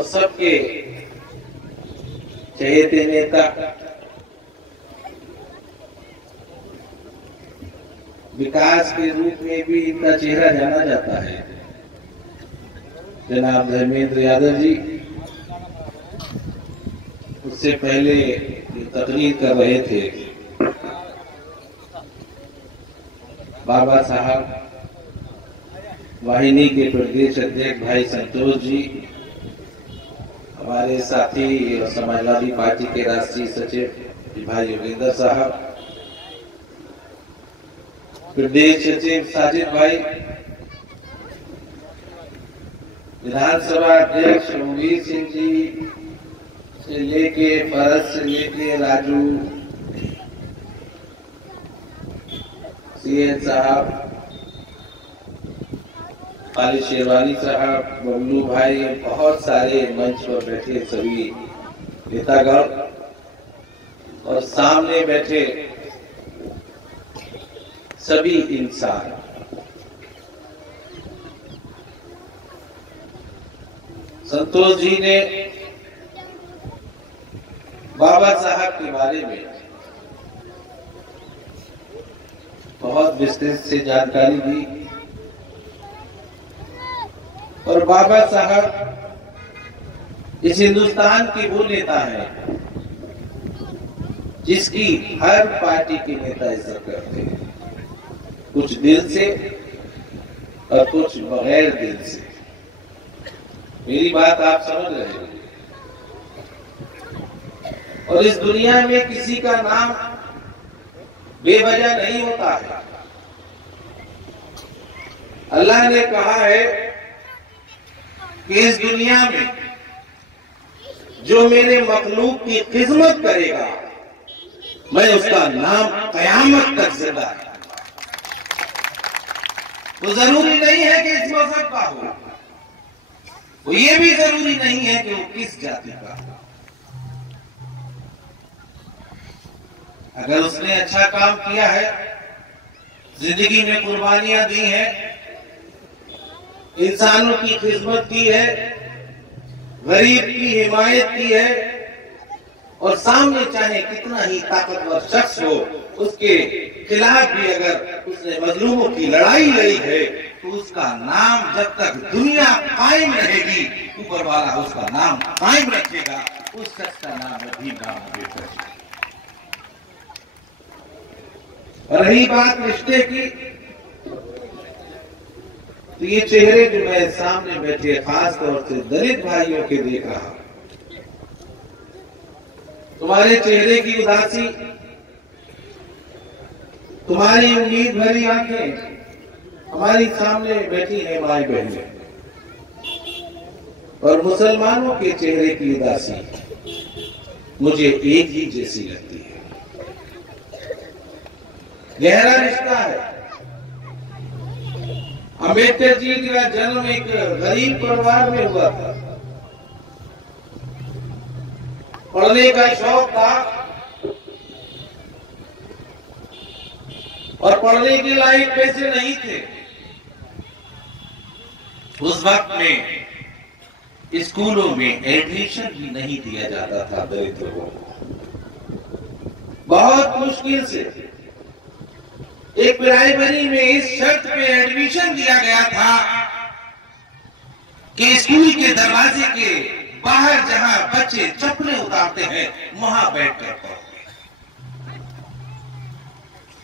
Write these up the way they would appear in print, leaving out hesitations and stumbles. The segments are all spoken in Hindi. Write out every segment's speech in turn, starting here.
और सबके चहेते नेता, विकास के रूप में भी इनका चेहरा जाना जाता है। जनाब धर्मेंद्र यादव जी उससे पहले तकरीर कर रहे थे। बाबा साहब वाहिनी के प्रदेश अध्यक्ष भाई संतोष जी, हमारे साथी और समाजवादी पार्टी के राष्ट्रीय सचिव भाई योगेंद्र साहब, प्रदेश सचिव साजिद भाई, विधानसभा अध्यक्ष रणवीर सिंह जी से लेके फरज से लेके राजू, सीएन साहब, खालिद शेरवानी साहब, बबलू भाई, बहुत सारे मंच पर बैठे सभी नेतागण और सामने बैठे सभी इंसान, संतोष जी ने बाबा साहब के बारे में बहुत विस्तृत से जानकारी दी और बाबा साहब इस हिंदुस्तान के वो नेता हैं जिसकी हर पार्टी के नेता इज्जत करते हैं, कुछ दिल से और कुछ बगैर दिल से। मेरी बात आप समझ रहे हैं। और इस दुनिया में किसी का नाम बेवजह नहीं होता है। अल्लाह ने कहा है कि इस दुनिया में जो मेरे मखलूक की खिदमत करेगा मैं उसका नाम कयामत तक जिंदा रखूंगा। तो जरूरी नहीं है कि इस मजहब का हो, वो ये भी जरूरी नहीं है कि वो किस जाति का हो। अगर उसने अच्छा काम किया है, जिंदगी में कुर्बानियां दी हैं, इंसानों की खिदमत की है, गरीब की हिमायत की है और सामने चाहे कितना ही ताकतवर शख्स हो उसके खिलाफ भी अगर उसने मजलूमों की लड़ाई लड़ी है तो उसका नाम जब तक दुनिया कायम रहेगी ऊपर वाला उसका नाम कायम रखेगा। उस शख्स का नाम अभी नाम। और रही बात रिश्ते की, तो ये चेहरे जो मैं सामने बैठे खास तौर से दलित भाइयों के देख रहा हूं, तुम्हारे चेहरे की उदासी, तुम्हारी उम्मीद भरी आंखें हमारी सामने बैठी है माई बहनें, और मुसलमानों के चेहरे की उदासी मुझे एक ही जैसी लगती है। गहरा रिश्ता है। अम्बेडकर जी का जन्म एक गरीब परिवार में हुआ था। पढ़ने का शौक था और पढ़ने के लायक पैसे नहीं थे। उस वक्त में स्कूलों में एडमिशन भी नहीं दिया जाता था दलित लोगों को। बहुत मुश्किल से एक प्राइमरी में इस शर्त पे एडमिशन दिया गया था कि स्कूल के दरवाजे के बाहर जहां बच्चे चप्पलें उतारते हैं वहां बैठकर पढ़ते,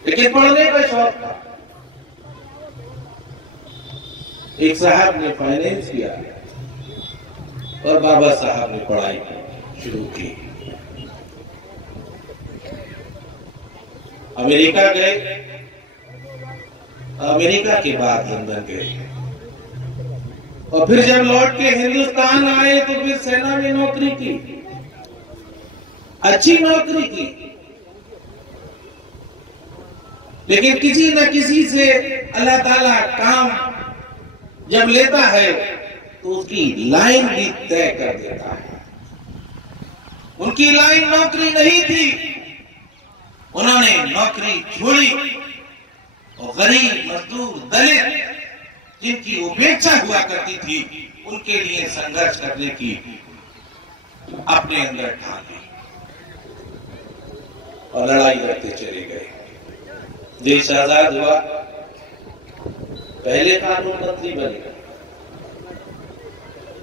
लेकिन पढ़ने का शौक था। एक साहब ने फाइनेंस किया और बाबा साहब ने पढ़ाई शुरू की। अमेरिका गए, अमेरिका के बाद लंदन गए और फिर जब लौट के हिंदुस्तान आए तो फिर सेना में नौकरी की, अच्छी नौकरी की, लेकिन किसी न किसी से अल्लाह ताला काम जब लेता है तो उसकी लाइन भी तय कर देता है। उनकी लाइन नौकरी नहीं थी, उन्होंने नौकरी छोड़ी और गरीब मजदूर दलित जिनकी उपेक्षा हुआ करती थी उनके लिए संघर्ष करने की अपने अंदर ठान ली और लड़ाई लड़ते चले गए। देश आजाद हुआ, पहले कानून मंत्री बने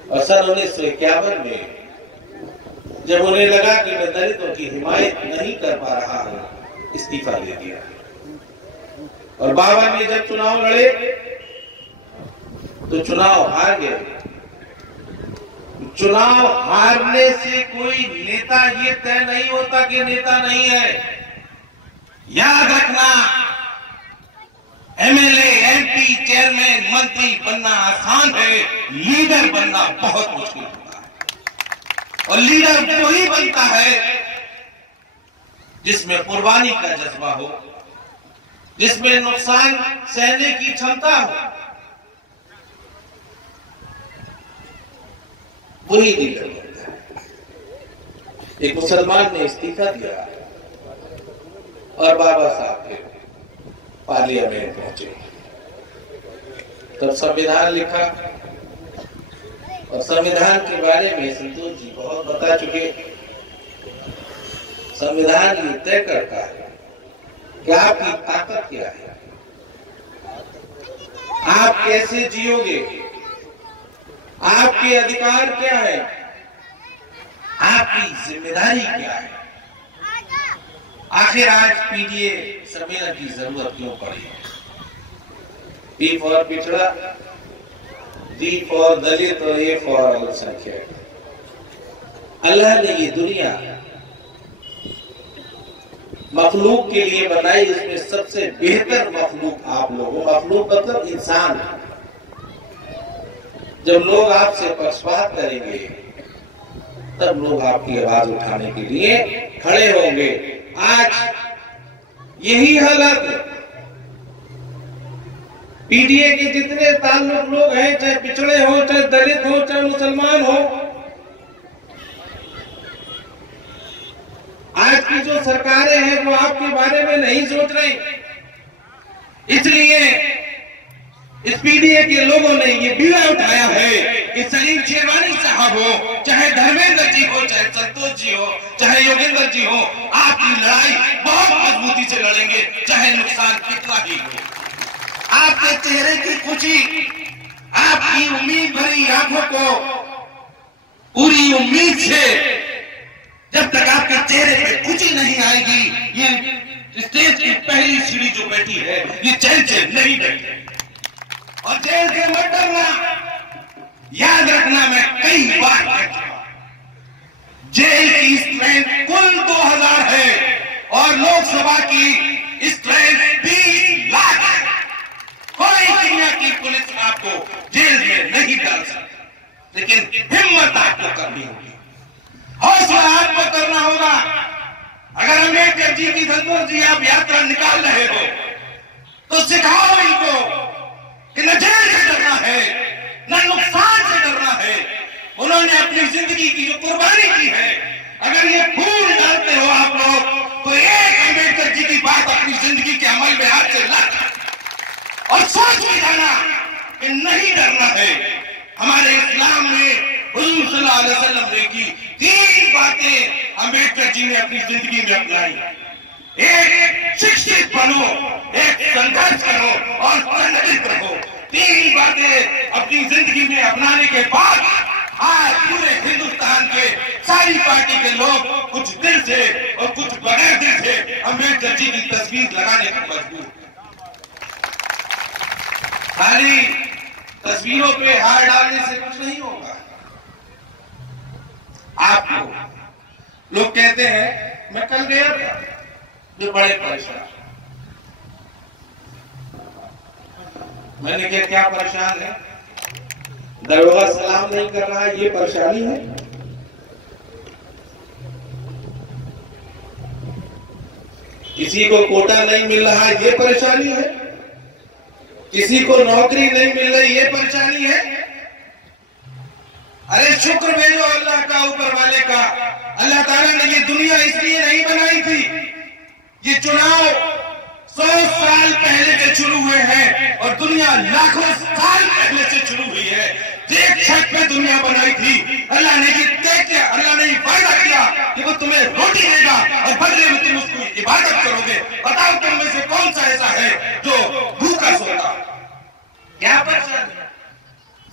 और सन 1951 में जब उन्हें लगा कि मैं दलितों की हिमायत नहीं कर पा रहा हूं, इस्तीफा दे दिया। और बाबा ने जब चुनाव लड़े तो चुनाव हार गए। चुनाव हारने से कोई नेता ये तय नहीं होता कि नेता नहीं है। याद रखना, एमएलए, एमपी, चेयरमैन, मंत्री बनना आसान है, लीडर बनना बहुत मुश्किल होता है। और लीडर वही बनता है जिसमें कुर्बानी का जज्बा हो, जिसमें नुकसान सहने की क्षमता हो, वही लीडर बनता है। एक मुसलमान ने इस्तीफा दिया और बाबा साहब फिर पार्लियामेंट पहुंचे। तब संविधान लिखा और संविधान के बारे में संतोष जी बहुत बता चुके। संविधान ये तय करता है कि आपकी ताकत क्या है, आप कैसे जियोगे, आपके अधिकार क्या है, आपकी जिम्मेदारी क्या है। आखिर आज पीडीए सम्मेलन की जरूरत क्यों पड़ी? पी फॉर पिछड़ा, डी फॉर दलित और ए फॉर अल्पसंख्यक। अल्लाह ने ये दुनिया मखलूक के लिए बनाई, इसमें सबसे बेहतर मखलूक आप लोग हो। मखलूक मतलब इंसान। जब लोग आपसे पक्षपात करेंगे तब लोग आपकी आवाज उठाने के लिए खड़े होंगे। आज यही हालत पीडीए के जितने ताल्लुक लोग हैं, चाहे पिछड़े हो, चाहे दलित हो, चाहे मुसलमान हो, आज की जो सरकारें हैं वो आपके बारे में नहीं सोच रही। इसलिए इस पीडीए के लोगों ने ये बीड़ा उठाया है कि सलीम शेरवानी साहब हो, चाहे धर्मेंद्र जी हो, चाहे संतोष जी हो, चाहे योगेंद्र जी हो, आपकी लड़ाई बहुत मजबूती से लड़ेंगे, चाहे नुकसान कितना ही हो। आपके चेहरे की खुशी, आपकी उम्मीद भरी आंखों को पूरी उम्मीद से, जब तक आपके चेहरे पे खुशी नहीं आएगी, ये स्टेज की पहली सीढ़ी जो बैठी है ये चैन से नहीं बैठी। और जेल से मत डरना, याद रखना, मैं कई बार कह चुका, जेल की स्ट्रेंथ कुल 2000 है और लोकसभा की स्ट्रेंथ 20 लाख है। कोई दुनिया की पुलिस आपको जेल में नहीं डाल सकती, लेकिन हिम्मत आपको करनी होगी, हौसला आपको करना होगा। अगर अम्बेडकर जी की, संतोष जी, आप यात्रा निकाल रहे हो तो सिखाओ इनको कि न जेल से डरना है, न नुकसान से डरना है। उन्होंने अपनी जिंदगी की जो कुर्बानी की है, अगर ये भूल डालते हो आप लोग तो एक अम्बेडकर जी की बात अपनी जिंदगी के अमल में हाथ से ला और सोच के जाना कि नहीं डरना है। हमारे इस्लाम में हुजूर सल्लल्लाहु अलैहि वसल्लम ने की 3 बातें अम्बेडकर जी ने अपनी जिंदगी में अपनाई। एक शिक्षित बनो, एक संघर्ष करो और संगठित रहो। 3 बातें अपनी जिंदगी में अपनाने के बाद आज पूरे हिंदुस्तान के सारी पार्टी के लोग कुछ दिल से और कुछ बगैर दिल से अम्बेडकर जी की तस्वीर लगाने को मजबूर। खाली तस्वीरों पे हार डालने से कुछ नहीं होगा। आपको लोग कहते हैं, मैं कल गया था, जो बड़े परेशान। मैंने कहा क्या परेशान है? दरोगा सलाम नहीं कर रहा है, ये परेशानी है? किसी को कोटा नहीं मिल रहा है, ये परेशानी है? किसी को नौकरी नहीं मिल रही, ये परेशानी है? अरे शुक्र भेजो अल्लाह का, ऊपर वाले का। अल्लाह ताला ने ये दुनिया इसलिए नहीं बनाई थी। ये चुनाव 100 साल पहले से शुरू हुए हैं और दुनिया लाखों साल पहले से शुरू हुई है। एक शर्त पे दुनिया बनाई थी। अल्लाह ने ये तय किया, अल्लाह ने वायदा किया कि वो तुम्हें रोटी देगा और बदले में तुम उसकी इबादत करोगे। बताओ तुम में से कौन सा ऐसा है जो भूखा सोता? क्या परेशानी?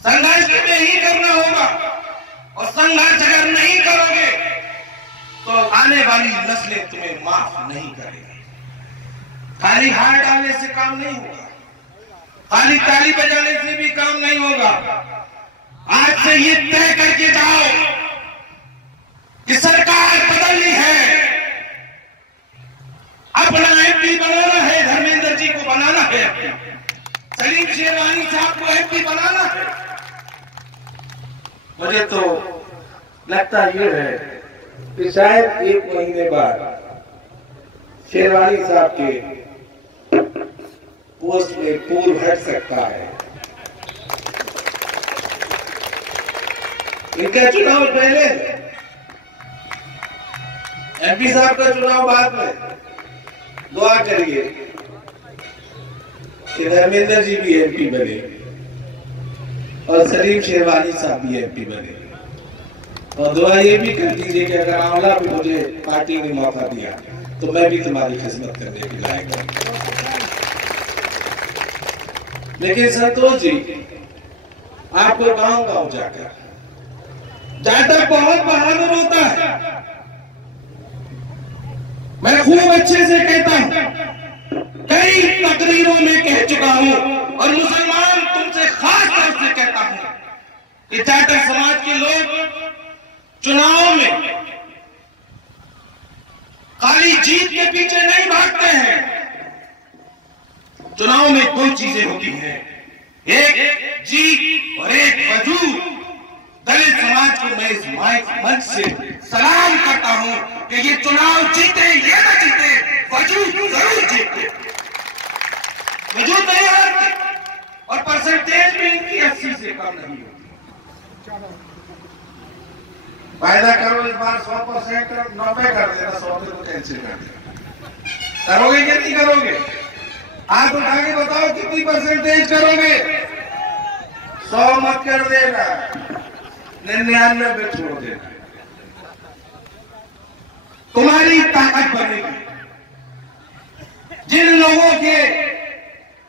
संघर्ष में ही करना होगा, और संघर्ष अगर नहीं करोगे तो आने वाली नस्लें तुम्हें माफ नहीं करेगी। खाली हाथ डालने से काम नहीं होगा, खाली ताली बजाने से भी काम नहीं होगा। आज से ये तय करके जाओ कि सरकार बदलनी है, अपना एमपी बनाना है, धर्मेंद्र जी को बनाना है, सलीम शेरवानी साहब को एमपी बनाना है। मुझे तो लगता ये है कि शायद 1 महीने बाद शेरवानी साहब के पोस्ट में पूर्व हट सकता है। इनका चुनाव पहले, एमपी साहब का चुनाव बाद में। दुआ करिए कि धर्मेंद्र जी भी एमपी बने और सलीम शेरवानी साहब भी एमपी बने, और दुआ ये भी कर दीजिए कि अगर आंवला भी मुझे पार्टी ने मौका दिया तो मैं भी तुम्हारी खिदमत करने के लायक हूं। लेकिन संतोष जी, आपको गांव-गांव जाकर डाटा बहुत बहादुर होता है। मैं खूब अच्छे से कहता हूं, कई तकरीरों में कह चुका हूं, और मुसलमान तुमसे खास तौर से कहता हूं कि जाटक समाज के लोग चुनाव में खाली जीत के पीछे नहीं भागते हैं। चुनाव में 2 चीजें होती हैं, एक जीत और एक वजूद। दलित समाज को मैं इस मंच से सलाम करता हूं कि ये चुनाव जीते या न जीते, वजूद जरूर जीते। वजूद नहीं हारती, और परसेंटेज भी इनकी 80 से कम नहीं होती। वायदा करो इस बार 100%, 90 कर देना, 100 को कैंसिल कर देना। करोगे क्या नहीं करोगे? हाथ उठा के बताओ कितनी परसेंटेज करोगे? 100 मत कर देना, 99 पे छोड़ देना। तुम्हारी ताकत बनेगी। जिन लोगों के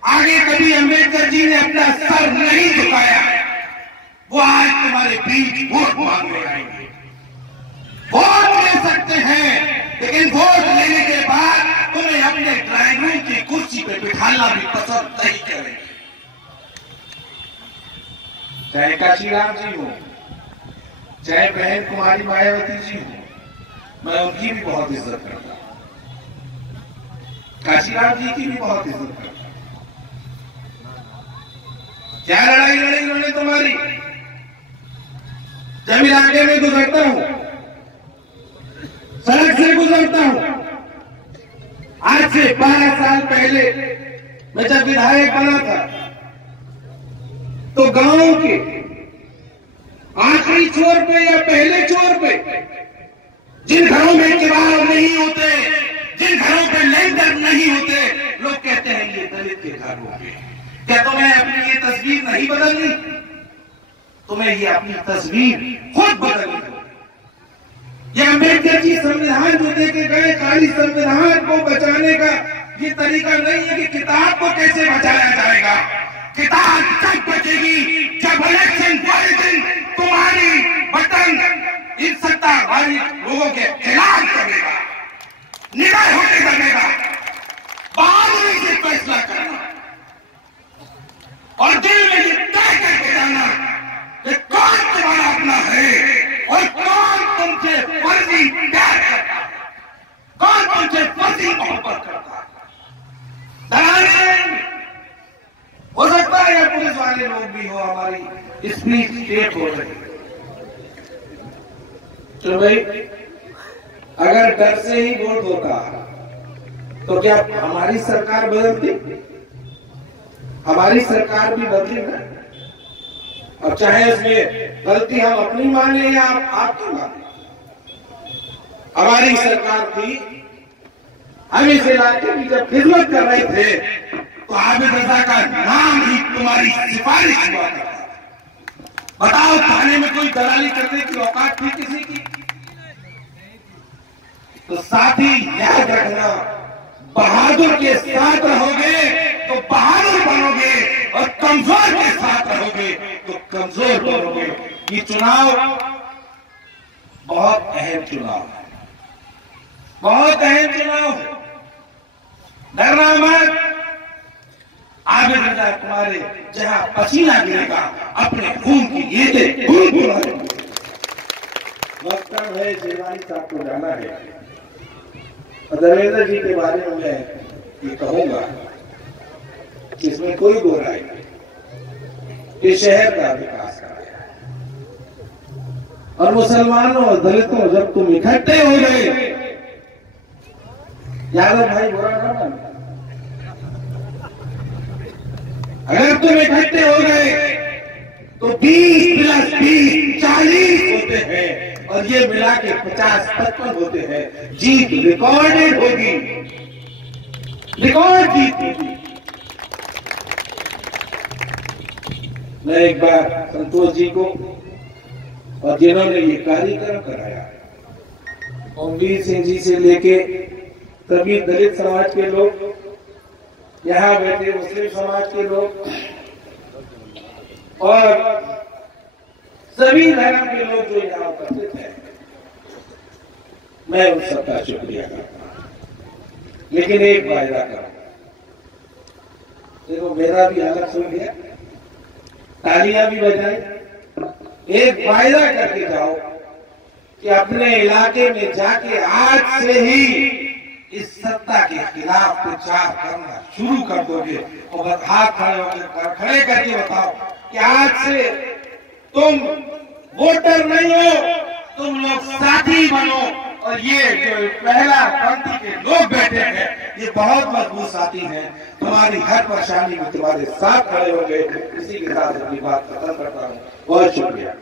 आगे कभी अंबेडकर जी ने अपना सर नहीं झुकाया, वो आज तुम्हारे बीच वोट मांगने आएंगे। वोट ले सकते हैं, लेकिन वोट लेने के बाद तुम्हें अपने ड्राइंग रूम की कुर्सी पे बिठाना भी पसंद नहीं करेंगे। चाहे काशीराम जी हो, चाहे बहन कुमारी मायावती जी हो, मैं उनकी भी बहुत इज्जत करता हूं, काशीराम जी की भी बहुत इज्जत करता हूं। क्या लड़ाई लड़ी उन्होंने तुम्हारी? जब इलाके में गुजरता हूं, सड़क से गुजरता हूं, आज से 12 साल पहले मैं जब विधायक बना था, तो गांव के आखिरी छोर पे या पहले छोर पे जिन घरों में किवाड़ नहीं होते, जिन घरों पे लेंटर नहीं होते, लोग कहते हैं ये दलित के घर होंगे। क्या तुम्हें अपनी ये तस्वीर नहीं बदलनी? तुम्हें ये अपनी तस्वीर खुद बदलनी होगी। ये अम्बेडकर जी संविधान जो देके गए, खाली संविधान को बचाने का ये तरीका नहीं है कि किताब को कैसे बचाया जाएगा। किताब तब बचेगी जब इलेक्शन वाले दिन तुम्हारी बटन इन सत्ताधारी लोगों के खिलाफ करेगा, निडर होने लगेगा, बहादुरी से फैसला करना और दिल में ये तय करके जाना कि कौन तुम्हारा अपना है और कौन तुमसे फर्जी प्यार करता है, कौन तुमसे फर्जी मोहब्बत करता है। हो सकता है या पुलिस वाले लोग भी हो, हमारी स्पीच टेप हो रही है। तो भाई, अगर डर से ही वोट होता तो क्या हमारी सरकार बदलती? हमारी सरकार भी बदली ना। अब चाहे इसमें गलती हम अपनी माने या आपकी माने, हमारी सरकार थी, हम इस इलाके की जब खिदमत कर रहे थे तो आबिद रजा का नाम ही तुम्हारी सिफारिश हुआ करता था। बताओ थाने में कोई दलाली करने की औकात थी किसी की? तो साथी याद रखना, बहादुर के साथ रहोगे तो बहादुर बनोगे और कमजोर के साथ रहोगे तो कमजोर बनोगे। ये चुनाव बहुत अहम चुनाव है, बहुत अहम चुनाव है। डरना मत। आगे बढ़ा तुम्हारे जहां पसीना गिरेगा अपने खून की ये वक्त है शिवरानी साहब को जाना है। धर्मेंद्र जी के बारे में मैं ये कहूंगा कि इसमें कोई दो राय नहीं, ये शहर का विकास कराया और मुसलमानों और दलितों जब तुम इकट्ठे हो गए, यादव भाई बुरा ना मानो, अगर तुम इकट्ठे हो गए तो 20 + 20 40 होते हैं और ये मिला के 50-55 होते हैं। जीत रिकॉर्डेड होगी, रिकॉर्ड जीत होगी। मैं एक बार संतोष जी को और जिन्होंने ये कार्यक्रम कराया, ओमवीर सिंह जी से लेके सभी दलित समाज के लोग, यहाँ बैठे मुस्लिम समाज के लोग और सभी धर्म के लोग जो यहाँ उपस्थित हैं, मैं उन सबका शुक्रिया करता हूं। लेकिन एक वायदा करूं, देखो मेरा भी हालत सुन गया, तालियां भी बजाई। एक वायदा करके जाओ कि अपने इलाके में जाके आज से ही इस सत्ता के खिलाफ प्रचार करना शुरू कर दोगे और हाथ खड़े करके बताओ कि आज से तुम वोटर नहीं हो, तुम लोग साथी बनो। और ये जो पहला पंक्ति के लोग बैठे हैं, ये बहुत मजबूत साथी हैं, तुम्हारी हर परेशानी में तुम्हारे साथ खड़े हो गए। इसी के साथ अपनी बात खत्म करता हूँ। बहुत शुक्रिया।